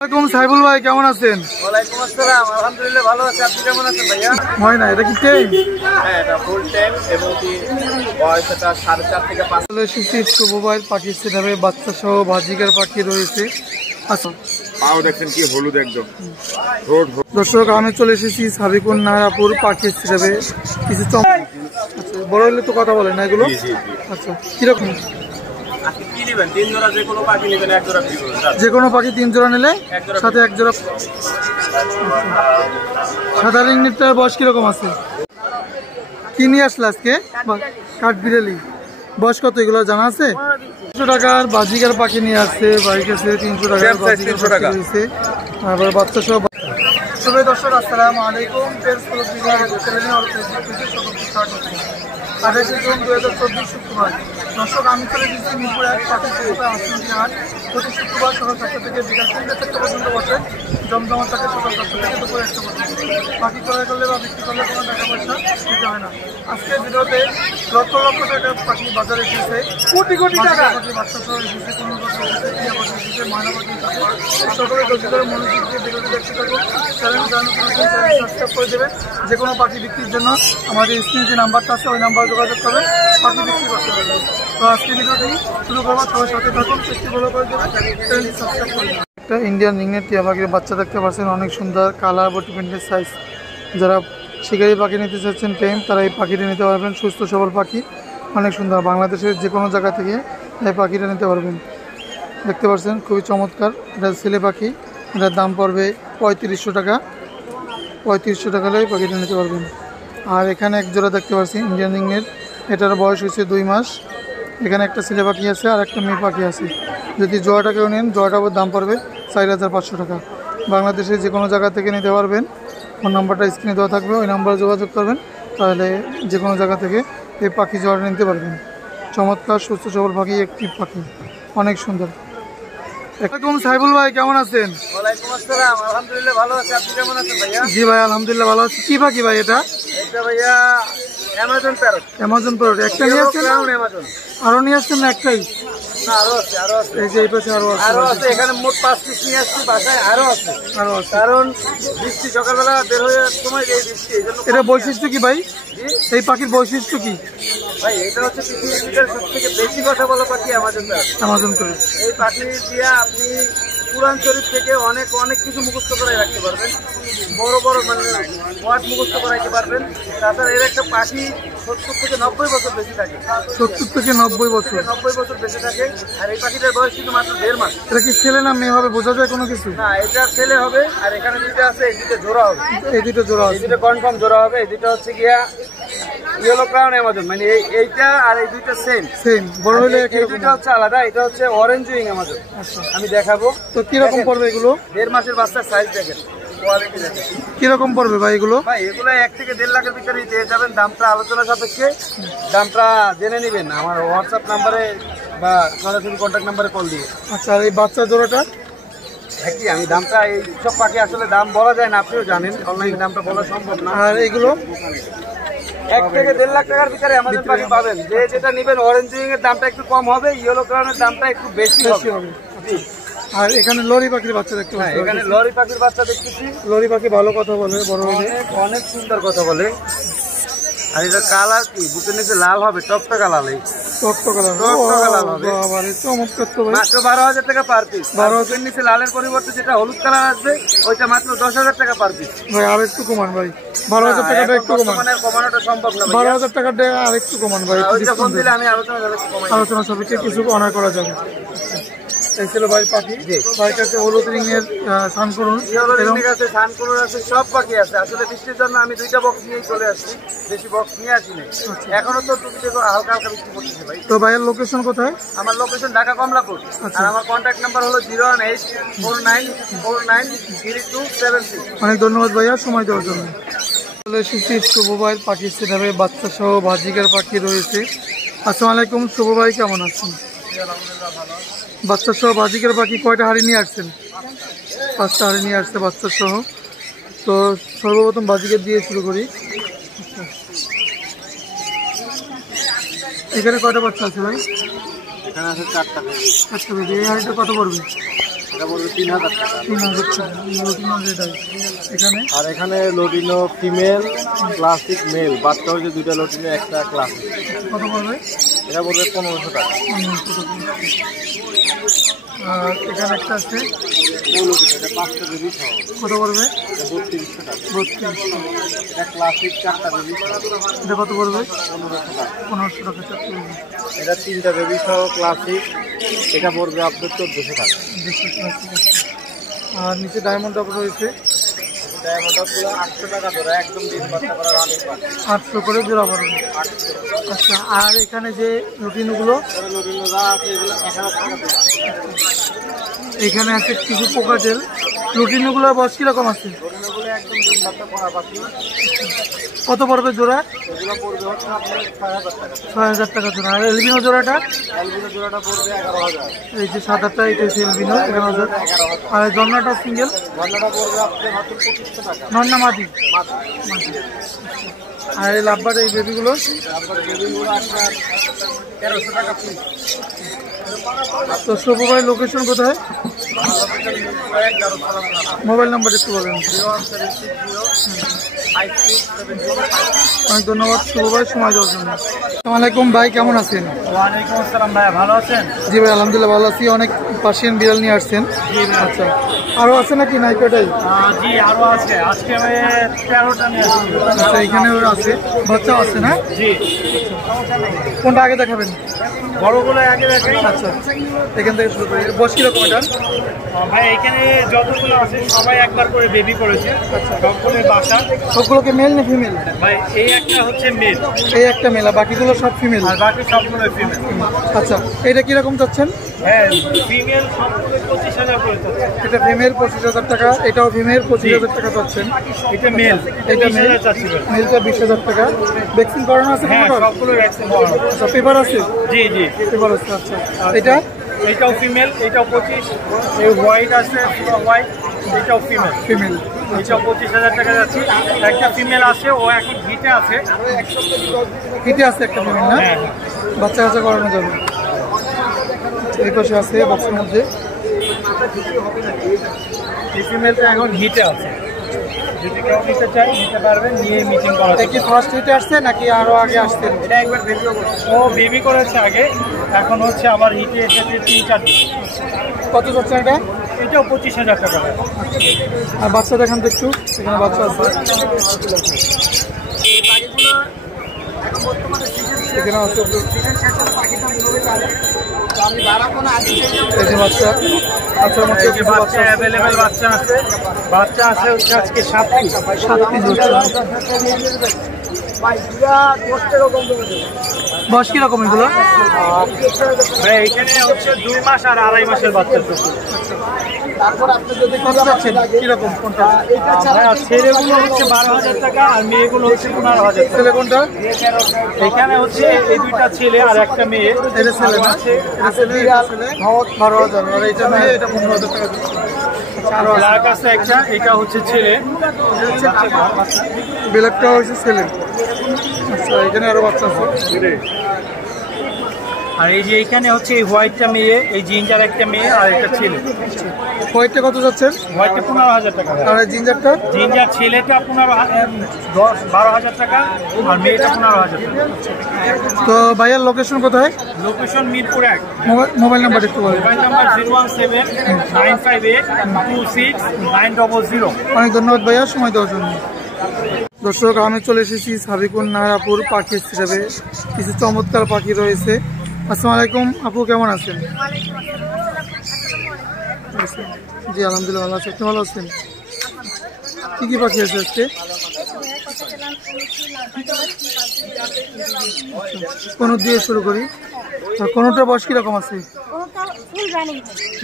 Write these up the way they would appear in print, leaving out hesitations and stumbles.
সাইফুল ভাই কেমন আছেন? ওয়ালাইকুম আসসালাম, আলহামদুলিল্লাহ ভালো আছি। আপনি কেমন আছেন ভাইয়া? হয় না, এটা কি টেম? হ্যাঁ, এটা ফুল টাইম এবং কি বয়স এটা 4.5 থেকে 5। মোবাইল পাখি সেটাবে বাচ্চা সহ বাজিকার পাখি রয়েছে। আচ্ছা, পাও দেখেন কি হলুদ একদম। দর্শক আমি চলে এসেছি সাবিকুন নারাপুর পাখি সেটাবে কিছু বড় হলে তো কথা বলেন না এগুলো। আচ্ছা, কিরকম? কি নেবেন? 3 জোড়া, যে কোনো পাখি নেবেন 1 জোড়া ফ্রি করবেন। যে কোনো পাখি 3 জোড়া নিলে সাথে 1 জোড়া। সাদা রিংনেটটার বয়স কিরকম আছে? কি নিয়ে আসলে আজকে? কাঠবিড়ালি। বয়স কত এগুলো জানা আছে? 300 টাকার বাজিকার পাখি নিয়ে আসছে বাড়ির কাছে। 300 টাকার বাজিকার পাখি রয়েছে। তারপর বাচ্চা সব। সবাই দর্শক আসসালামু আলাইকুম। 28 জুন 2024 শুক্রবার। দর্শক আমি চলে এসেছি মিরপুর এক পাখি হাট। প্রতি শুক্রবার সকাল 4টা থেকে বিকাল 3টা পর্যন্ত বসে। জমজমা থাকে সকাল 10টা থেকে দুপুর 1টা পর্যন্ত। পাখি ক্রয় করলে বা বিক্রি করলে কোনো টাকা পয়সা দিতে হয় না। আজকের ভিডিওতে লক্ষ লক্ষ টাকার পাখি বাজারে এসেছে, কোটি কোটি টাকা পাখি বাচ্চা সহ এসেছে, কোনো পাখি এসেছে, টিয়া পাখি এসেছে, ময়না পাখি এসেছে। সকলে দর্শক করে মনোযোগ দিয়ে ভিডিওটি দেখতে থাকুন। চ্যানেল সাবস্ক্রাইব করে দেবেন। যে কোনো পাখি বিক্রির জন্য আমাদের স্ক্রিনে যে নাম্বারটা আছে ওই নাম্বারে যোগাযোগ করবেন, পাখি বিক্রি করতে পারবেন। তো আজকে ভিডিওটি শুরু করবো, সবার সাথে থাকুন, চেষ্টা ফলো করে দেবেন, চ্যানেলটি সাবস্ক্রাইব করে দেবেন। একটা ইন্ডিয়ান রিংনেট টিয়া পাখির বাচ্চা দেখতে পাচ্ছেন, অনেক সুন্দর কালার বটি প্রিন্টের সাইজ। যারা শিকারি পাখি নিতে চাচ্ছেন টেম, তারা এই পাখিটা নিতে পারবেন। সুস্থ সবল পাখি, অনেক সুন্দর। বাংলাদেশের যে কোনো জায়গা থেকে এই পাখিটা নিতে পারবেন। দেখতে পাচ্ছেন খুবই চমৎকার। এটা ছেলে পাখি, এটার দাম পড়বে 3500 টাকা। 3500 টাকা হলে পাখিটা নিতে পারবেন। আর এখানে এক জোড়া দেখতে পাচ্ছি ইন্ডিয়ান রিংনেট, এটার বয়স হয়েছে 2 মাস। এখানে একটা ছেলে পাখি আছে আর একটা মেয়ে পাখি আছে। যদি জোড়াটা কেউ নেন, জোড়াটার দাম পড়বে 4500 টাকা। বাংলাদেশে যে কোনো জায়গা থেকে নিতে পারবেন। ফোন নাম্বারটা স্ক্রিনে দেওয়া থাকবে, ওই নাম্বারে যোগাযোগ করবেন, তাহলে যে কোনো জায়গা থেকে এই পাখি জোড়াটা নিতে পারবেন। চমৎকার সুস্থ সবল পাখি, একটি পাখি, অনেক সুন্দর। সাইফুল ভাই কেমন আছেন? ওয়ালাইকুম আসসালাম, আলহামদুলিল্লাহ ভালো আছি। আপনি কেমন আছেন ভাইয়া? জি ভাই আলহামদুলিল্লাহ ভালো আছি। কি পাখি ভাই এটা? এটা ভাইয়া অ্যামাজন প্যারট। Amazon parrot. একটা নিয়ে আসছেন? অ্যামাজন। আরো নিয়ে আসছেন না একটাই? না, আরো আছে, আরো আছে। এই যে এই পাশে আরো আছে। এখানে মোট 5 পিস নিয়ে আসছি, বাসায় আরো আছে। কারণ বৃষ্টি সকালবেলা বের হয়ে যাওয়ার সময় এই বৃষ্টি, এই জন্য। এটা বৈশিষ্ট্য কি ভাই? এই পাখির বৈশিষ্ট্য কি ভাই? এটা হচ্ছে পৃথিবীর ভিতরে সবথেকে বেশি কথা বলা পাখি অ্যামাজন প্যারট। Amazon parrot. এই পাখি দিয়ে আপনি কোরআন শরীফ থেকে অনেক অনেক কিছু মুখস্থ করে রাখতে পারবেন। বড় বড় মানে ওয়ার্ড মুখস্থ করাইতে পারবেন। তাছাড়া এর একটা পাখি 70 থেকে 90 বছর বেশি থাকে। 70 থেকে 90 বছর? 90 বছর বেশি থাকে। আর এই পাখিটার বয়স কিন্তু মাত্র 1.5 মাস। এটা কি ছেলে না মেয়ে হবে বোঝা যায় কোনো কিছু? না, এটা ছেলে হবে। আর এখানে দুটো আছে, এই দুটো জোড়া হবে। এই দুটো জোড়া আছে? এই দুটো কনফার্ম জোড়া হবে। এই দুটো হচ্ছে গিয়া ইয়েলো ক্রাউন অ্যামাজন, মানে এইটা আর এই দুইটা সেম। বড় হলে এই দুইটা হচ্ছে আলাদা। এটা হচ্ছে অরেঞ্জ উইং অ্যামাজন। আমি দেখাবো। তো কিরকম পড়বে এগুলো? 1.5 মাসের বাচ্চার সাইজ দেখেন, কোয়ালিটি দেখেন। কিরকম পড়বে ভাই এগুলো? ভাই এগুলো 1 থেকে 1.5 লাখের ভিতরেই পেয়ে যাবেন। দামটা আলোচনা সাপেক্ষে, দামটা জেনে নেবেন আমার হোয়াটসঅ্যাপ নাম্বারে বা সরাসরি কন্ট্যাক্ট নাম্বারে কল দিয়ে। আচ্ছা, আর এই বাচ্চা জোড়াটা? একই আমি দামটা, এই সব পাখি আসলে দাম বলা যায় না, আপনিও জানেন, অনলাইনে দামটা বলা সম্ভব না। আর এগুলো 1 থেকে 1.5 লাখ টাকার ভিতরে আমাদের পাখি পাবেন। যে যেটা নেবেন, অরেঞ্জ উইং এর দামটা একটু কম হবে, ইয়েলো ক্রাউনের দামটা একটু বেশি হবে। আর এখানে লরি পাখির বাচ্চা দেখতে পাচ্ছি। এখানে লরি পাখির বাচ্চা দেখতেছি। লরি পাখি ভালো কথা বলে, বড় হলে অনেক সুন্দর কথা বলে। আর এটা কালার কি বুকের নিচে লাল হবে, টকটকা লাল। এই টকটকা লাল হবে। চমৎকার তো ভাই। মাত্র 12,000 টাকা পার পিস। 12,000 নিচে লালের পরিবর্তে যেটা হলুদ কালার আসবে ওইটা মাত্র 10,000 টাকা পার পিস। ভাই আর একটু কমান ভাই, 12,000 টাকাটা একটু কমান। কমানোটা সম্ভব না। 12,000 টাকাটা আর একটু কমান ভাই। ওইটা ফোন দিলে আমি আলোচনা সাপেক্ষে কিছু অনার করা যাবে। এই ছিল ভাই পাখি। ভাই কাছে হলুদ রিংয়ের সানকুরুন আছে, সানকুরুন আছে, সব পাখি আছে। আসলে বৃষ্টির জন্য আমি 2টা বক্স নিয়ে চলে আসছি, বেশি বক্স নিয়ে আসিনি। এখনো তো হালকা হালকা বৃষ্টি পড়তেছে ভাই। তো ভাইয়ের লোকেশন কোথায়? আমার লোকেশন ঢাকা কমলাপুর। আর আমার কন্ট্যাক্ট নাম্বার হলো 01849493276। অনেক ধন্যবাদ ভাইয়া সময় দেওয়ার জন্য। শুভ ভাইয়ের পাখি সেটাবে বাচ্চা সহ বাজিকার পাখি রয়েছে। আসসালামু আলাইকুম, শুভ ভাই কেমন আছেন? বাচ্চা সহ বাজিকার পাখি কয়টা হাড়ি নিয়ে আসছেন? 5টা হাড়ি নিয়ে আসছে বাচ্চা সহ। তো সর্বপ্রথম বাজিকার দিয়ে শুরু করি। এখানে কয়টা বাচ্চা আছে ভাই? এখানে আছে 4টা। আচ্ছা, এই হাড়িটা কত পড়বে? এটা পড়বে 3000 টাকা। 3000 টাকা লুটিনো যেটাই এখানে। আর এখানে লুটিনো ফিমেল ক্লাসিক মেল, বাচ্চা হচ্ছে দুইটা লুটিনো একটা ক্লাসিক। কত পড়বে? এটা পড়বে 1500 টাকা। 1500 টাকা। আর এখানে একটা আছে এটা 5টা বেবি সহ। কত পড়বে? এটা 3200 টাকা। 3200। এটা ক্লাসিক 4টা বেবি সহ। এটা কত পড়বে? 1500 টাকা। 1500 টাকা 4 কেজি। এটা 3টা বেবি সহ ক্লাসিক, এটা পড়বে আপনার 1400 টাকা। 200 টাকা। আর নিচে ডায়মন্ড আপ রয়েছে ডায়মন্ডটা পুরো 800 টাকা ধরে, একদম ডিম বাচ্চা করা রানিং পাখি। 800 করে জোড়া পড়বে। 800। আচ্ছা, আর এখানে যে লুটিনোগুলো লুটিনো যা আছে এগুলো 1000 টাকা করে। এখানে আছে কিছু পোকাটেল। লুটিনোগুলোর বয়স কিরকম আছে? লুটিনোগুলো একদম ডিম বাচ্চা করা পাখি। কত পড়বে জোড়া? এগুলো পড়বে হচ্ছে আপনার 6000 টাকা। 6000 টাকা জোড়া। আর এলবিনো জোড়াটা? অ্যালবিনো জোড়াটা পড়বে 11000। এই যে সাদাটা এটা হচ্ছে এলবিনো 11000। আর জন্নাটা সিঙ্গেল? গন্ডাটা পড়বে আপনার মাত্র 2500 টাকা। নন্না মাটি। মাত্র। আর এই লাভবার এই বেবিগুলো? তারপরে বেবিগুলো আপনার 1300 টাকা পিস। তো শুভ ভাই লোকেশন কোথায়? মোবাইল নাম্বার একটু বলেন। 017605670। অনেক ধন্যবাদ শুভ ভাই সময় দেওয়ার জন্য। আসসালামু আলাইকুম ভাই, কেমন আছেন? ওয়ালাইকুম আসসালাম ভাইয়া, ভালো আছেন? জি ভাই আলহামদুলিল্লাহ ভালো আছি। অনেক পার্সিয়ান বিড়াল নিয়ে আসছেন। আচ্ছা, আরও আছে নাকি নাই কটাই? জি আরো আছে, আজকে আমি 13টা নিয়ে আসছি। আচ্ছা, এখানেও আছে, বাচ্চা আছে না? জি, কোনটা আগে দেখাবেন? বড়গুলো আগে দেখেন। আচ্ছা, এখান থেকে শুরু করি। বয়স কিরকম এটা? ভাই এখানে যতগুলো আছে সবাই একবার করে বেবি করেছে। আচ্ছা, সবগুলোর বাসা। সবগুলোকে মেল না ফিমেল? ভাই এই একটা হচ্ছে মেল, এই একটা মেল, আর বাকিগুলো সব ফিমেল। আর বাকি সবগুলো ফিমেল। আচ্ছা, এটা কিরকম চাচ্ছেন? হ্যাঁ, ফিমেল সবগুলো 25,000 করে যাচ্ছে। এটা ফিমেল 25,000 টাকা, এটাও ফিমেল 25,000 টাকা চাচ্ছেন। এটা মেল, এটা মেল, 20,000 চাচ্ছিলেন। মেলটা 20,000 টাকা। ভ্যাকসিন করানো আছে? হ্যাঁ, কোনোটার? সবগুলো ভ্যাকসিন করানো। আচ্ছা, পেপার আছে? জি জি, পেপার আছে। আচ্ছা, এটা? এটাও ফিমেল, এটাও 25। এই হোয়াইট আছে পুরো হোয়াইট, এটাও ফিমেল। ফিমেল। এটাও 25,000 টাকা যাচ্ছে। একটা ফিমেল আছে, ও এখন হিটে আছে। হিটে আছে একটা ফিমেল না? হ্যাঁ, বাচ্চা কাচ্চা করানো যাবে। এই পাশে আছে বক্সের মধ্যে। এই ফিমেলটা এখন হিটে আছে। যদি কেউ নিতে চাই নিতে পারবেন, নিয়ে মিটিং করা এটা কি ফার্স্ট হিটে আসছে নাকি আরো আগে আসছেন? এটা একবার বেবিও করেছে, ও বেবি করেছে আগে, এখন হচ্ছে আবার হিটে এসেছে 3-4 দিন। কত চাচ্ছেন এটা? এটাও 25,000 টাকা। আর বাচ্চা দেখান তো একটু, এখানে বাচ্চা আছে। এখানে আছে এই যে বাচ্চা। আচ্ছা, মধ্যে এই যে বাচ্চা অ্যাভেলেবেল বাচ্চা আছে। বাচ্চা আছে হচ্ছে আজকে 7 পিস। 7 পিস বাচ্চা। বয়স কিরকম এগুলো? ভাই এখানে হচ্ছে 2 মাস আর 2.5 মাসের বাচ্চা। কত চাচ্ছেন? কিরকম কোনটা? ছেলেগুলো হচ্ছে 12,000 টাকা আর মেয়েগুলো হচ্ছে 15,000 টাকা। ছেলে কোনটা? এখানে হচ্ছে এই দুইটা ছেলে আর একটা মেয়ে। এটা ছেলে না? এটা ছেলে, এটা ছেলে 12,000। আর এটা মেয়ে, এটা 15,000 টাকা দিচ্ছে। আরো আছে। ব্ল্যাক আছে একটা, এটা হচ্ছে ছেলে। ব্ল্যাকটা হচ্ছে ছেলে। আচ্ছা, এখানে আরো বাচ্চা আছে। আর এই যে এখানে হচ্ছে এই হোয়াইটটা মেয়ে, এই জিঞ্জার একটা মেয়ে আর একটা ছেলে। হোয়াইটটা কত যাচ্ছেন? হোয়াইটটা 15,000 টাকা। আর এই জিঞ্জারটা? জিঞ্জার ছেলেটা 12,000 টাকা আর মেয়েটা 15,000 টাকা। তো ভাইয়ার লোকেশন কোথায়? লোকেশন মিরপুর 1। মোবাইল নাম্বার একটু বলেন। Mobile number 017-958-26900। অনেক ধন্যবাদ ভাইয়া সময় দেওয়ার জন্য। দর্শক, আমি চলে এসেছি সাবিকুন নাহারাপুর পাখি হিসাবে। কিছু চমৎকার পাখি রয়েছে। আসসালামু আলাইকুম আপু, কেমন আছেন? জি আলহামদুলিল্লাহ ভালো আছি। আপনি ভালো আছেন? কি কি পাখি আছে আজকে? কোনো দিয়ে শুরু করি। কোনোটার বয়স কিরকম আছে?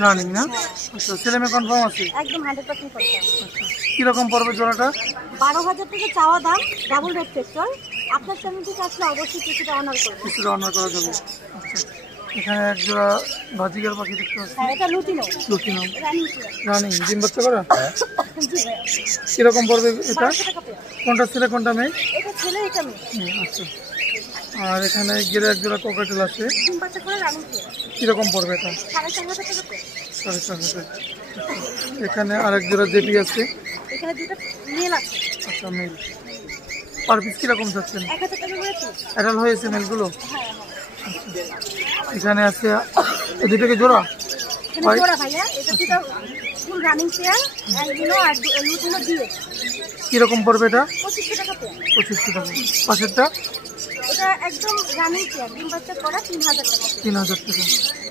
রানিং না? আচ্ছা, ছেলে মেয়ে কনফার্ম আছে? একদম 100% কনফার্ম। কিরকম পড়বে জোড়াটা? 12,000 টাকা চাওয়া দাম, ডাবল রেড পেট্রোল। আপনার সামনে থেকে আসলে অবশ্যই কিছুটা অনার করবো। কিছুটা অনার করা যাবে। আচ্ছা, এখানে এক জোড়া বাজিকার পাখি দেখতে পাচ্ছি। হ্যাঁ, এটা লুটিনো লুটিনো রানিং। রানিং, ডিম বাচ্চা করা। জি ভাই, কিরকম পড়বে এটা? 1200 টাকা পেয়ার। কোনটা ছেলে কোনটা মেয়ে? এটা ছেলে, এটা মেয়ে। আচ্ছা, আর এখানে গেলে এক জোড়া ককাটেল আছে। ডিম বাচ্চা করে রানিং পেয়ার। কিরকম পড়বে এটা? 4,500 টাকা পেয়ার। 4,500। এখানে আরেক জোড়া জেপি আছে। এখানে দুটো মেল আছে। আচ্ছা, মেল পার পিস কিরকম চাচ্ছেন? 1000 টাকা করে পিস। অ্যাডাল্ট হয়েছে মেলগুলো? হ্যাঁ। এখানে আছে এই দুটোকে জোড়া? এখানে জোড়া ভাইয়া, এটা দুটো ফুল রানিং পেয়ার, অ্যালবিনো আর লুটিনো দিয়ে। কিরকম পড়বে এটা? 2500 টাকা পেয়ার। 2500 টাকা। পাশেরটা? এটা একদম রানিং পেয়ার, ডিম বাচ্চা করা 3000 টাকা। 3000 টাকা।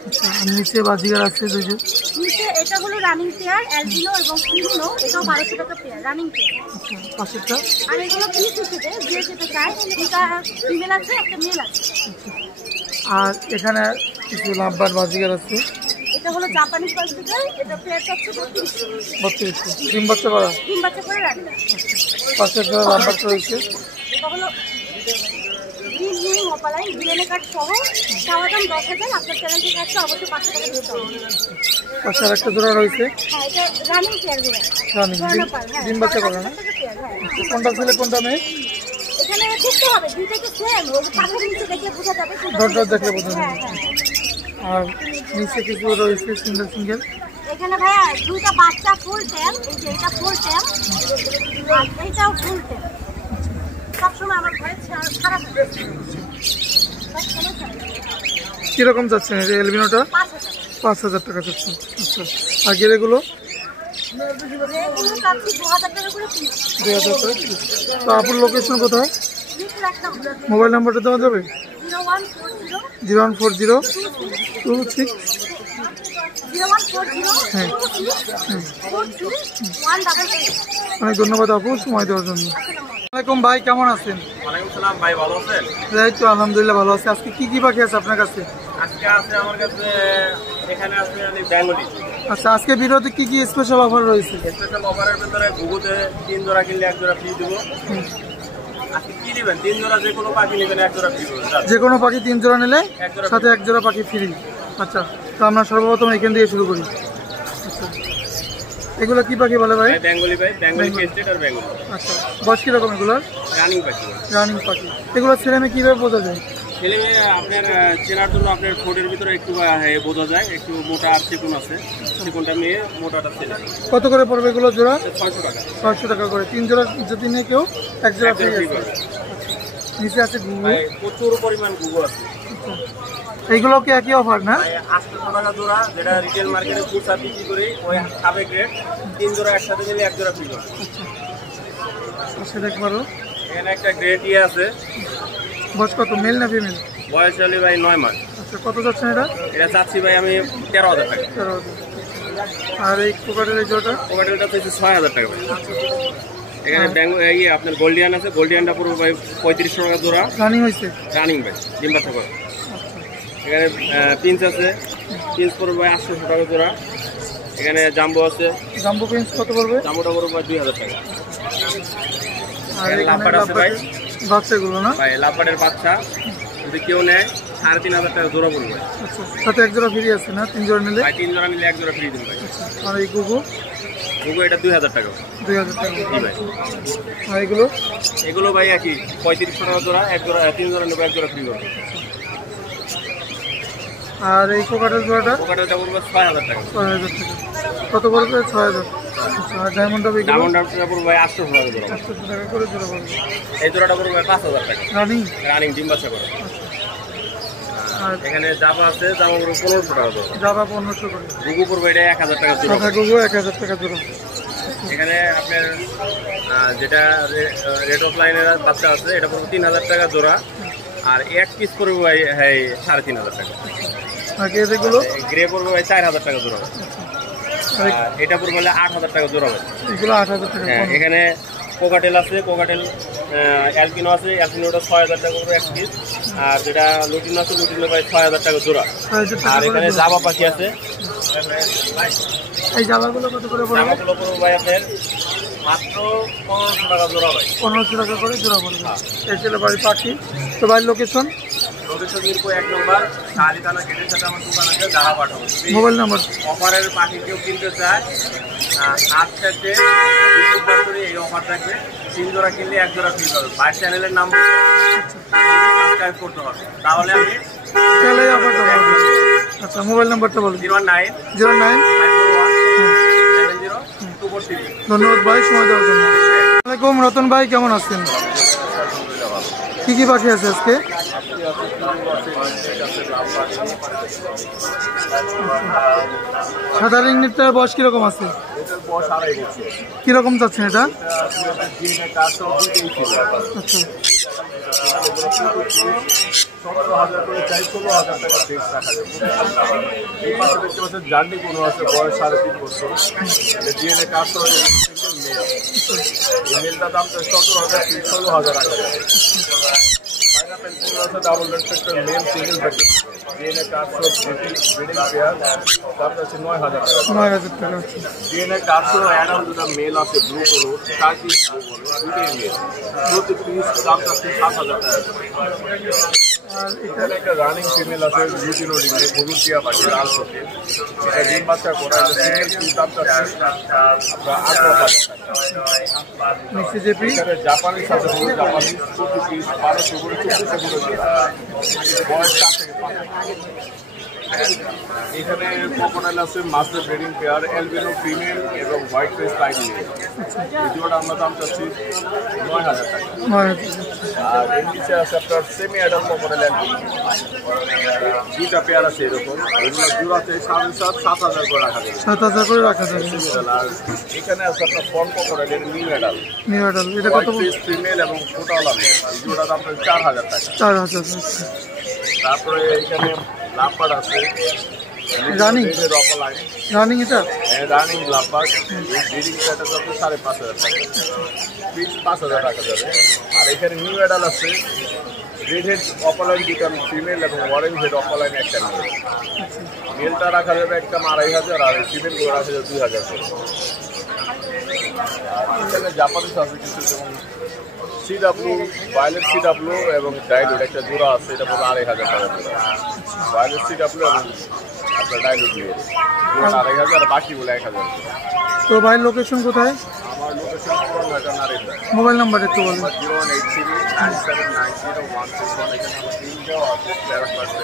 আচ্ছা, আর নিচে বাজিগার আছে দুইজন। নিচে এটা হলো রানিং পেয়ার, অ্যালবিনো এবং ফিলিনো, এটাও 1200 টাকা পেয়ার, রানিং পেয়ার। আচ্ছা, পাশেরটা? আর এগুলো পিস হিসেবে যে যেতে চায়, এটা ফিমেল আছে, একটা মেল আছে। আর এখানে কিছু লাভবার বাজিগার আছে। এটা হলো জাপানিজ বাজিগার, এটা পেয়ার হচ্ছে 3200। ডিম বাচ্চা করা? ডিম বাচ্চা করে রাখবে। পাশে একটা লাভবার রয়েছে। এটা হলো গ্রিন হিং মোপালাইন, ডিএনএ কার্ড সহ, চাওয়া দাম 10,000। আপনার চ্যানেল থেকে আসছে অবশ্যই 500 টাকা দিতে হবে। পাশে আর একটা জোড়া রয়েছে। হ্যাঁ, এটা রানিং পেয়ার গুলো। রানিং ডিম বাচ্চা করা না? কোনটা ছেলে কোনটা মেয়ে? এখানে দেখতে হবে, দুইটা তো সেম, ওই পাশের নিচে দেখলে বোঝা যাবে। ডট দেখলে বোঝা যাবে। হ্যাঁ হ্যাঁ। আর নিচে কিছু রয়েছে সিঙ্গেল সিঙ্গেল। এখানে ভাইয়া দুইটা বাচ্চা ফুল টেম, এই যে এটা ফুল টেম আর এইটাও ফুল টেম। সবসময় আমার ঘরে খারাপ হয়। কিরকম যাচ্ছেন এই এলবিনোটা? 5000 টাকা যাচ্ছে। আচ্ছা, আর গেরেগুলো? এগুলো চাচ্ছি 2000 টাকা করে পিস। 2000 টাকা। তো আপনার লোকেশন কোথায়? নিচে রাখলাম মোবাইল নাম্বারটা দেওয়া যাবে? 0140 0140 26 হ্যাঁ। 188। অনেক ধন্যবাদ আপু সময় দেওয়ার জন্য। আসসালামাইকুম ভাই, কেমন আছেন? ওয়ালাইকুম সালাম ভাই, ভালো আছেন? এই তো আলহামদুলিল্লাহ ভালো আছে। আজকে কি কি পাখি আছে আপনার কাছে? আজকে আছে আমার কাছে, এখানে আছে বেঙ্গলি। আচ্ছা, আজকে ভিডিওতে কি কি স্পেশাল অফার রয়েছে? স্পেশাল অফারের ভিতরে ঘুঘুতে 3 জোড়া কিনলে 1 জোড়া ফ্রি দেবো। আজকে কি নেবেন? 3 জোড়া যে কোনো পাখি নেবেন 1 জোড়া ফ্রি দেবো। যে কোনো পাখি 3 জোড়া নিলে 1 জোড়া সাথে 1 জোড়া পাখি ফ্রি। আচ্ছা, তো আমরা সর্বপ্রথম এখান দিয়ে শুরু করি। আচ্ছা, এগুলো কি পাখি বলে ভাই? বেঙ্গলি ভাই, বেঙ্গলি কেস্টেড আর বেঙ্গলি। আচ্ছা, বয়স কিরকম এগুলোর? রানিং পাখি। রানিং পাখি। এগুলো ছেলে মেয়ে কীভাবে বোঝা যায়? ছেলে মেয়ে আপনার চেনার জন্য আপনার ঠোঁটের ভিতরে একটু বোঝা যায়, একটু মোটা আর চিকন আছে। চিকনটা মেয়ে, মোটাটা ছেলে। কত করে পড়বে এগুলো জোড়া? 600 টাকা। 600 টাকা করে। 3 জোড়া যদি নিয়ে কেউ 1 জোড়া ফ্রি আছে। নিচে আছে ঘুঘু। ভাই প্রচুর পরিমাণ ঘুঘু আছে। এইগুলো কি একই অফার না? 800 টাকা জোড়া, যেটা রিটেল মার্কেটে খুচরা বিক্রি করি ওই খাবে গ্রেড। 3 জোড়া একসাথে নিলে 1 জোড়া ফ্রি পাবে। আচ্ছা, দেখতে পারো। এখানে একটা গ্রেড ইয়ে আছে। বয়স কত, মেল না ফিমেল? বয়স হলে ভাই 9 মাস। আচ্ছা, কত যাচ্ছেন এটা? এটা চাচ্ছি ভাই আমি 13,000 টাকা। 13,000। আর এই কোকাটের এই জোড়াটা? কোকাটেলটা তো 6,000 টাকা ভাই। এখানে ইয়ে আপনার গোল্ডিয়ান আছে, গোল্ডিয়ানটা পুরো ভাই 3500 টাকা জোড়া। রানিং হয়েছে? রানিং ভাই, ডিম বাচ্চা করে। এখানে পিঞ্চ আছে, পিঞ্চ পড়বে ভাই 800 টাকা জোড়া। এখানে জাম্বো আছে। জাম্বো পিন্স কত পড়বে? জাম্বোটা পড়বে ভাই 2000 টাকা। আর এখানে এখানে লাভবার্ড আছে ভাই। বাচ্চাগুলো না? ভাই লাভবার্ডের বাচ্চা যদি কেউ নেয় 3,500 টাকা জোড়া পড়বে। আচ্ছা, সাথে 1 জোড়া ফ্রি আছে না 3 জোড়া নিলে? ভাই 3 জোড়া নিলে 1 জোড়া ফ্রি দিন ভাই। আর এই ঘুঘু? ঘুঘু এটা 2000 টাকা। 2000 টাকা। জি ভাই। আর এগুলো? এগুলো ভাই একই 3500 টাকা জোড়া, 1 জোড়া 3 জোড়া নেবে 1 জোড়া ফ্রি করবে। আর এই কোকাটের জোড়াটা? কোকাটেলটা পড়বে 6,000 টাকা। 6,000 টাকা। কত পড়বে? 6,000। আচ্ছা, আর ডায়মন্ডটা বিক্রি? ডায়মন্ডটা পড়বে ভাই 800 টাকা জোড়া। 800 টাকা করে জোড়া পড়বে। এই জোড়াটা পড়বে 5,000 টাকা। রানিং? রানিং ডিম বাচ্চা করে। আর এখানে জাবা আছে, জামা পড়বে 1500 টাকা জোড়া। জাবা 1500 করে। ঘুঘু পড়বে এটা 1000 টাকা জোড়া। সাদা ঘুঘু 1000 টাকা জোড়া। এখানে আপনার যেটা রেড অফ লাইনের বাচ্চা আছে এটা পড়বে 3000 টাকা জোড়া। আর 1 পিস পড়বে ভাই 3,500 টাকা। আর এগুলো? গ্রে পড়বে ভাই 4,000 টাকা জোড়া। আর এটা পড়বে 8,000 টাকা জোড়া ভাই। এগুলো 8,000 টাকা। হ্যাঁ, এখানে কোকাটেল আছে, কোকাটেল অ্যালপিনো আছে, অ্যালপিনোটা 6,000 টাকা করে 1 পিস। আর যেটা লুটিনো আছে, লুটিনো ভাই 6,000 টাকা জোড়া। 6,000 টাকা আর করে এখানে জোড়া। জাবা পাখি আছে। এই জাবাগুলো কত করে পড়বে? জামাগুলো পড়বে ভাই আপনার মাত্র 1500 টাকা জোড়া ভাই। 1500 টাকা করে জোড়া পড়বে। এই ছিল বাড়ির পাখি। তো বাড়ির লোকেশন? লোকেশন মিরপুর 1 নম্বর শালিকানা গেটের সাথে আমার দোকান আছে, যারা পাঠাবো। Mobile number? অফারের পাখি কেউ কিনতে চায় 7 থেকে 20 বছরে এই অফার থাকবে। 3 জোড়া কিনলে 1 জোড়া ফ্রি পাবে। ভাই চ্যানেলের নাম সাবস্ক্রাইব করতে হবে, তাহলে আমি তাহলে অফারটা পাবো। আচ্ছা, মোবাইল নাম্বারটা বলুন। 09 09 541 ধন্যবাদ ভাই সময় দেওয়ার জন্য। আসসালামাইকুম রতন ভাই, কেমন আছেন? কি কি পাখি আছে আজকে? সাদা রিংনেটটার বয়স কিরকম আছে? কিরকম চাচ্ছেন এটা? আচ্ছা, 17,000 করে চাই, 16,000 টাকা ফিক্স রাখা যাবে। এই পাশে দেখতে পাচ্ছেন জার্নি কোনো আছে, বয়স 3.5 বছর। ডিএনএ কাজ করে মেল। এই মেলটার দাম 17,000, 16,000 রাখা যাবে। পাইনাপেল কোনো আছে, double red factor male, single factor. DNA কাজ ব্রিডিং পেয়ার, দাম হচ্ছে 9,000 টাকা। 9,000 টাকা। ডিএনএ কাজ অ্যাডাল দুটা মেল আছে, ব্লু কালার, টার্কিশ দুটোই মেল। প্রতি পিস দাম হচ্ছে 7,000 টাকা। আর এখানে একটা রানিং ফিমেল আছে, লুটিনো ডিমে, হলুদ টিয়া পাখি, লাল চোখে। এটা ডিম বাচ্চা করা, সিঙ্গেল পিস দাম হচ্ছে আপনার 18,000 টাকা। মিক্সি জেপি, এখানে জাপানিজ আছে, জাপানিজ প্রতি পিস 1200 করে 2400 করে বয়স 4 থেকে 5। এখানে কোকোনাইল আছে, master breeding pair, albino female এবং হোয়াইট ফেস লাইন নিয়ে। এই দুটোটা আমরা দাম চাচ্ছি 9,000 টাকা। 9,000। আর এর নিচে আছে আপনার সেমি অ্যাডাল্ট কোকোনাইল অ্যালবিনো, দুইটা পেয়ার আছে এরকম। এগুলো জোড়াতে 7,500 করে রাখা যাবে। 7,000 করে রাখা যাবে। আর এখানে আছে আপনার ফর্ম কোকোনাইল নিউ অ্যাডাল্ট, নিউ অ্যাডাল্ট, এটা কত? হোয়াইট ফেস ফিমেল এবং ফোটাওয়ালা মেল। এই দুটোটা দাম 4,000 টাকা। 4,000। তারপরে এখানে লাম্পার আছে, রানিং অফলাইন রানিং, এটা রানিং লাম্পার। ব্রিডিং প্যাটার্ন হচ্ছে 5,500 টাকা, পিস 5,000 টাকা যাবে। আর এখানে নিউ অ্যাডাল আছে, রেড হেড অফলাইন দুটা ফিমেল এবং অরেঞ্জ হেড অফলাইন একটা মেল। মেলটা রাখা যাবে একদম 2,500, আর ফিমেলগুলো রাখা যাবে 2,000 করে। আর এখানে জাপানিজ আছে কিছু, যেমন সিডাব্লু, ভায়োলেট সিডাব্লু এবং ডাইলুড একটা জোড়া আছে, এটা পুরো 2,500 টাকা জোড়া। ভায়োলেট সিডাব্লু এবং আপনার ডাইলুড নিয়ে জোড়া 2,500, আর বাকিগুলো 1,000। তো ভাই লোকেশন কোথায়? আমার লোকেশন পুরো নারিন্দা। মোবাইল নাম্বার একটু বলুন। 01839716161। এখানে আমার টিম দেওয়া আছে, প্লেয়ার পার্সে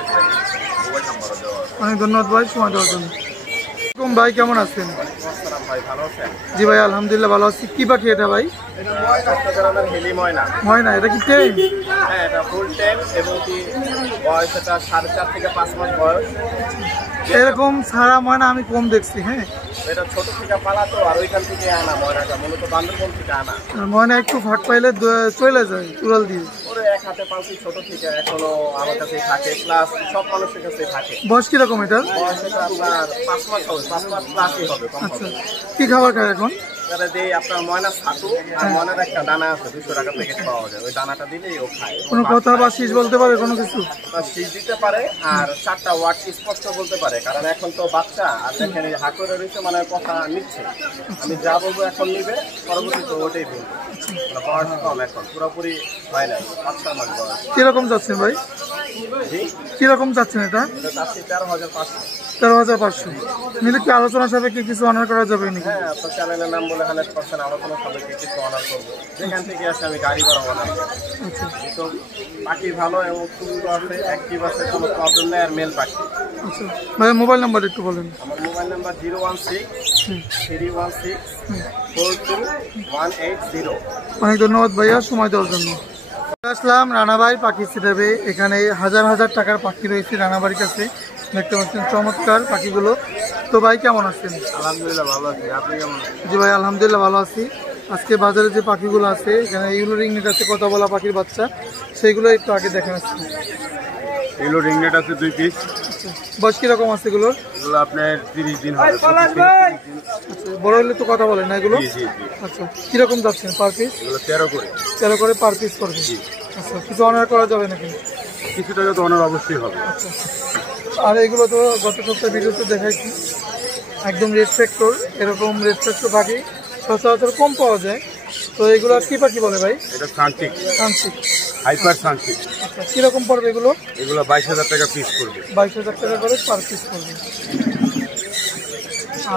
মোবাইল নাম্বারও দেওয়া আছে। অনেক ধন্যবাদ ভাই সময় দেওয়ার জন্য। ভাই কেমন আছেন? আসসালাম ভাই, ভালো আছেন? জি ভাই আলহামদুলিল্লাহ ভালো আছি। কি পাখি এটা ভাই? এটা চট্টগ্রামের হিলি ময়না। ময়না, এটা কি টেম? হ্যাঁ, এটা ফুল টাইম এবং কি বয়স এটা 4.5 থেকে 5 মাস বয়স। এরকম সারা ময়না আমি কম দেখছি। হ্যাঁ, এটা ছোট থেকে পালা তো, আর ওইখান থেকে আনা ময়নাটা মূলত বান্দরবন থেকে আনা। আর ময়না একটু ফাট পাইলে চলে যায় উড়াল দিয়ে। ওরে এক হাতে পালছি ছোট থেকে, এখনো আমার কাছেই থাকে, প্লাস সব মানুষের কাছেই থাকে। বয়স কিরকম এটার? বয়স এটা আপনার 5 মাস হবে, 5 মাস প্লাসই হবে, কম আচ্ছা, হবে। কি খাবার খায় এখন? তারা যে আপনার ময়না ছাতু আর ময়নার একটা দানা আছে, 200 টাকা প্যাকেট পাওয়া যায়, ওই দানাটা দিলেই ও খায়। কোনো কথা বা শীষ বলতে পারে কোনো কিছু? শীষ দিতে পারে, আর 4টা ওয়ার্ড স্পষ্ট বলতে পারে, কারণ এখন তো বাচ্চা। আর দেখেন এই হাঁকুরে রয়েছে, মানে কথা নিচ্ছে। আমি যা বলবো এখন নিবে, পরবর্তীতে ওটাই বলবো। বয়স কম, এখন পুরোপুরি হয় নাই, 5 মাস বয়স। কিরকম যাচ্ছেন ভাই? জি, কিরকম যাচ্ছেন এটা? এটা চাচ্ছি 13,500। 13,500 নিলে কি আলোচনা সাপেক্ষে কিছু অনার করা যাবে নাকি? হ্যাঁ, আপনার চ্যানেলের নাম বলে 100% আলোচনা সাপেক্ষে কিছু অনার করবো। যেখান থেকে আসে আমি গাড়ি ভাড়া অনার করবো। আচ্ছা তো পাখি ভালো এবং সুন্দর আছে, অ্যাক্টিভ আছে, কোনো প্রবলেম নেই। আর মেল পাখি। আচ্ছা ভাই মোবাইল নাম্বার একটু বলেন। আমার মোবাইল নাম্বার 016-316-42180। অনেক ধন্যবাদ ভাইয়া সময় দেওয়ার জন্য। আসলাম রানাবাই পাখি সিটাবে। এখানে হাজার হাজার টাকার পাখি রয়েছে রানাবাড়ির কাছে, দেখতে পাচ্ছেন চমৎকার পাখিগুলো। তো ভাই কেমন আছেন? আলহামদুলিল্লাহ ভালো আছি, আপনি কেমন আছেন? জি ভাই আলহামদুলিল্লাহ ভালো আছি। আজকে বাজারে যে পাখিগুলো আছে, এখানে ইউলো রিংনেট আছে, কথা বলা পাখির বাচ্চা, সেইগুলো একটু আগে দেখা যাচ্ছে। এগুলো রিংনেট আছে 2 পিস। আচ্ছা, বয়স কিরকম আছে এগুলোর? এগুলো আপনার 30 দিন হবে। আচ্ছা, বড় হলে তো কথা বলেন না এগুলো? জি জি জি। আচ্ছা, কিরকম যাচ্ছেন পার পিস? এগুলো 13 করে। 13 করে পার পিস করবে। আচ্ছা, কিছু অনার করা যাবে নাকি? কিছু টাকা তো অনার অবশ্যই হবে। আচ্ছা, আর এগুলো তো গত সপ্তাহে ভিডিওতে দেখাইছি, একদম রেড ফ্যাক্টর। এরকম রেড ফ্যাক্টর পাখি সচরাচর কম পাওয়া যায়। তো এগুলো কি পাখি বলে ভাই? এটা সানটিক, সানসিক। হাইপার সানটিক। আচ্ছা, কিরকম পড়বে এগুলো? এগুলো 22,000 টাকা পিস করবে। 22,000 টাকা করে পার পিস করবে।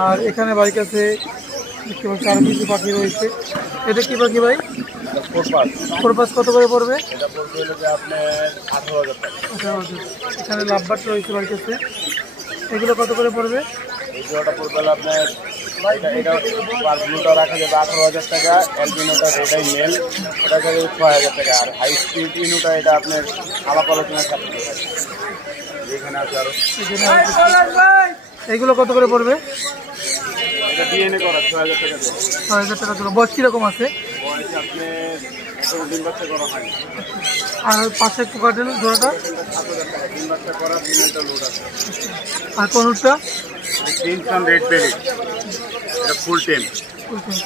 আর এখানে বাড়ির কাছে দেখতে পাচ্ছি আরো কিছু পাখি রয়েছে। এটা কি পাখি ভাই? ফোরপাস কত করে পড়বে? এটা পড়বে হলো যে আপনার 18,000 টাকা। আচ্ছা, এখানে লাভবাট রয়েছে বাড়ির কাছে, এগুলো কত করে পড়বে? এই জোড়াটা পড়বে হলো আপনার এটা ব্লুটা রাখা যাবে 18,000 টাকা, অ্যালবিনোটা এটাই মেল, এটা যাবে 6,000 টাকা। আর হাই স্পিড ইনুটা এটা আপনার আলাপ আলোচনার সাথে এখানে আছে আরো। এইগুলো কত করে পড়বে? এটা ডিএনএ করা 6,000 টাকা দেবে। 6,000 টাকা দিল। বয়স কিরকম আছে? বয়স আপনি 3 বাচ্চা করা হয়। আর পাশে কোকাটেল জোড়াটা 7,000 টাকা, 3 বাচ্চা করা, 3টা লোড আছে। আর কনুরটা কিংসন রেড বেলি, এটা ফুল টেম।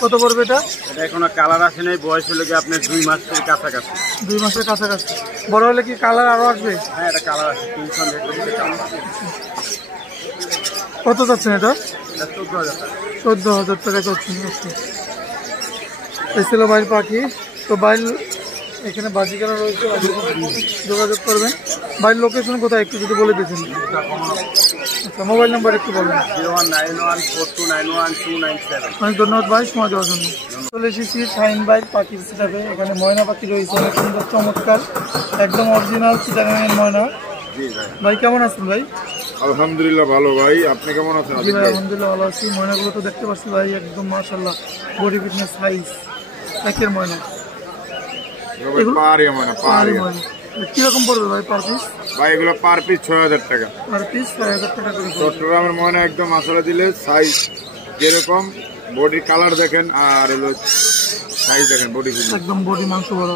কত পড়বে এটা? এটা এখনো কালার আসে নাই, বয়স হলে কি আপনার 2 মাসের কাছাকাছি। 2 মাসের কাছাকাছি। বড় হলে কি কালার আরো আসবে? হ্যাঁ, এটা কালার আছে, কিংসন রেড বেলি। কত যাচ্ছেন এটা? এটা 14,000 টাকা। 14,000 টাকা যাচ্ছেন। এই ছিল বাইর পাখি। তো বাইর এখানে বাজিকারা রয়েছে, যোগাযোগ করবেন। বাইরের লোকেশন কোথায় একটু যদি বলে দিয়েছেন। আচ্ছা, মোবাইল নাম্বার একটু বলুন। 01914291,297। অনেক ধন্যবাদ ভাই সময় দেওয়ার জন্য। চলে এসেছি শাহিন ভাই পাখির হিসাবে। এখানে ময়না পাখি রয়েছে অনেক সুন্দর চমৎকার, একদম অরিজিনাল চিটাগাঙের ময়না। ভাই কেমন আছেন ভাই? আলহামদুলিল্লাহ ভালো ভাই, আপনি কেমন আছেন? জি ভাই আলহামদুলিল্লাহ ভালো আছি। ময়নাগুলো তো দেখতে পাচ্ছি ভাই একদম মাশাআল্লাহ বডি ফিটনেস সাইজ একের ময়না। পাহাড়িয়া ময়না, পাহাড়িয়া। কিরকম পড়বে ভাই পার পিস? ভাই এগুলো পার পিস 6,000 টাকা। পার পিস 6,000 টাকা করে। চট্টগ্রামের ময়না একদম মশলা দিলে সাইজ যেরকম, বডির কালার দেখেন আর হলো সাইজ দেখেন, বডি ফিটনেস একদম বডি মাংস বড়।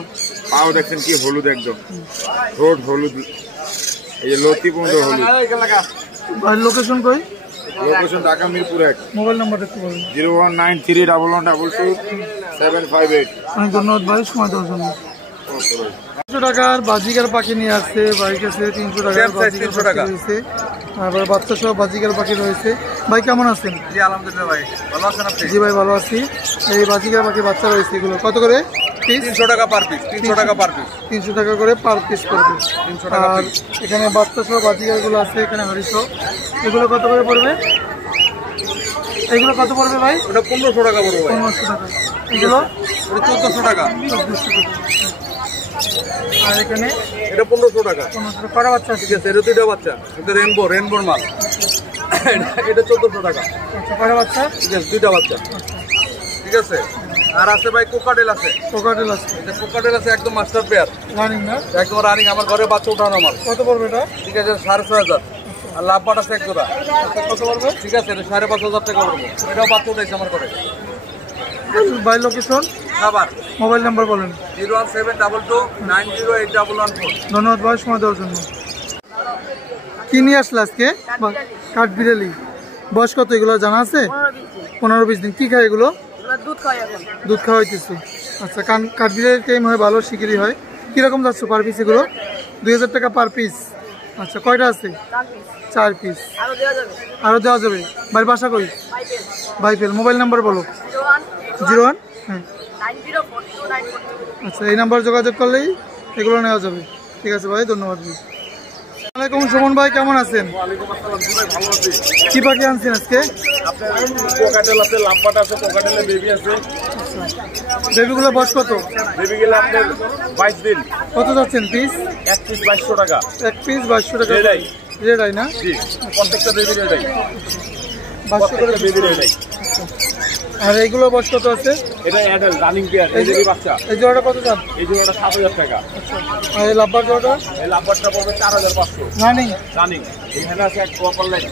পাও দেখেন কি হলুদ, একদম ঠোঁট হলুদ, এই যে লতি পর্যন্ত হলুদ। ভাই লোকেশন কই? Location Dhaka Mirpur 1। Mobile number একটু বলুন। 0193112278। অনেক ধন্যবাদ ভাই সময় দেওয়ার জন্য। 300 টাকার বাজিকার পাখি নিয়ে আসছে ভাই কাছে। 300 টাকার বাজিকার পাখি রয়েছে, তারপর বাচ্চা সহ বাজিকার পাখি রয়েছে। ভাই কেমন আছেন? জি আলহামদুলিল্লাহ ভাই, ভালো আছেন আপনি? জি ভাই ভালো আছি। এই বাজিকার পাখি বাচ্চা রয়েছে, এগুলো কত করে পিস? 300 টাকা পার পিস। 300 টাকা পার পিস। 300 টাকা করে পার পিস পড়বে। 300 টাকা আর এখানে বাচ্চা সহ বাজিকার গুলো আছে, এখানে হাড়ি সহ। এগুলো কত করে পড়বে? এগুলো কত পড়বে ভাই? ওটা 1500 টাকা পড়বে ভাই। 1500 টাকা। এগুলো ওটা 1400 টাকা। 1400 টাকা। আর এখানে এটা 1500 টাকা। 1500 করা বাচ্চা আছে। ঠিক আছে, এটা 2টা বাচ্চা, এটা রেনবোর মাল। এটা 1400 টাকা। আচ্ছা, করা বাচ্চা। ঠিক আছে, 2টা বাচ্চা। ঠিক আছে। আর আছে ভাই কোকাটেল আছে। কোকাটেল আছে। এটা কোকাটেল আছে একদম মাস্টার পেয়ার, রানিং না? একদম রানিং, আমার ঘরে বাচ্চা উঠানো মাল। কত পড়বে এটা? ঠিক আছে, 6,500। আর লাভবাট আছে 1 জোড়া। কত পড়বে? ঠিক আছে, এটা 5,500 টাকা পড়বে। এটাও বাচ্চা উঠাইছে আমার ঘরে। বাই লোকেশন খাবার মোবাইল নাম্বার বলেন। 01722908114। ধন্যবাদ ভাই সময় দেওয়ার জন্য। কি নিয়ে আসলে আজকে? কাঠবিড়ালি। বয়স কত এগুলো জানা আছে? 15-20 দিন। কি খায় এগুলো? দুধ খাওয়াইতেছে। আচ্ছা, কাঠবিড়ালির টাইম হয় ভালো, শিকারি হয়। কিরকম যাচ্ছ পার পিস এগুলো? 2000 টাকা পার পিস। আচ্ছা, কয়টা আছে? 4 পিস। আরো দেওয়া যাবে। ভাই বাসা কই? বাইপেল। মোবাইল নাম্বার বলো। 01 হ্যাঁ। আচ্ছা, এই নাম্বার যোগাযোগ করলেই এগুলো নেওয়া যাবে। ঠিক আছে ভাই, ধন্যবাদ ভাই। আসসালামাইকুম সুমন ভাই, কেমন আছেন? ওয়ালাইকুম আসসালাম, জি ভাই ভালো আছি। কি পাখি আনছেন আজকে? আপনার কোকাটেল আছে, লাভবাট আছে, কোকাটেলের বেবি আছে। বেবিগুলো বয়স কত? বেবি গেলে আপনার 22 দিন। কত যাচ্ছেন পিস? 1 পিস 2200 টাকা। 1 পিস 2200 টাকা। Red eye. রেড আই না? জি, প্রত্যেকটা বেবি রেড আই। 2200 করে বেবি রেড আই। আর এইগুলো বয়স কত আছে? এটা অ্যাডাল্ট রানিং পেয়ার, এই যে বাচ্চা। এই জোড়াটা কত দাম? এই জোড়াটা 7,000 টাকা। আর এই লাভবার জোড়াটা? এই লাভবারটা পড়বে 4,500 রানিং। রানিং। এখানে আছে এক প্রপার লাইন,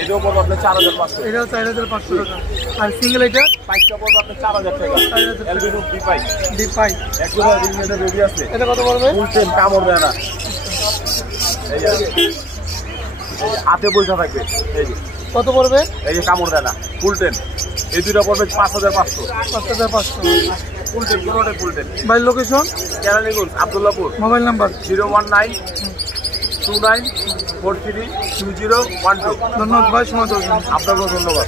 এটাও পড়বে আপনার 4,500। এটাও 4,500 টাকা। আর সিঙ্গেল এটা? পাইপটা পড়বে আপনার 4,000 টাকা। এলবিনো বিপাই ডিপাই। এক জোড়া রিং মেডের বেবি আছে। এটা কত পড়বে? ফুল টেম, কামড় দেয় না। এই যে হাতে বইটা থাকবে, এই যে কত পড়বে? এই যে কামড় দেয় না, ফুল টেম। এই দুটো পড়বে 5,500। 5,500। ফুল টেম, কোনোটাই ফুল টেম। ভাই location? Keraniganj, Abdullahpur. Mobile number? 01929432012। ধন্যবাদ ভাই সময় দেওয়ার জন্য। আপনাকেও ধন্যবাদ।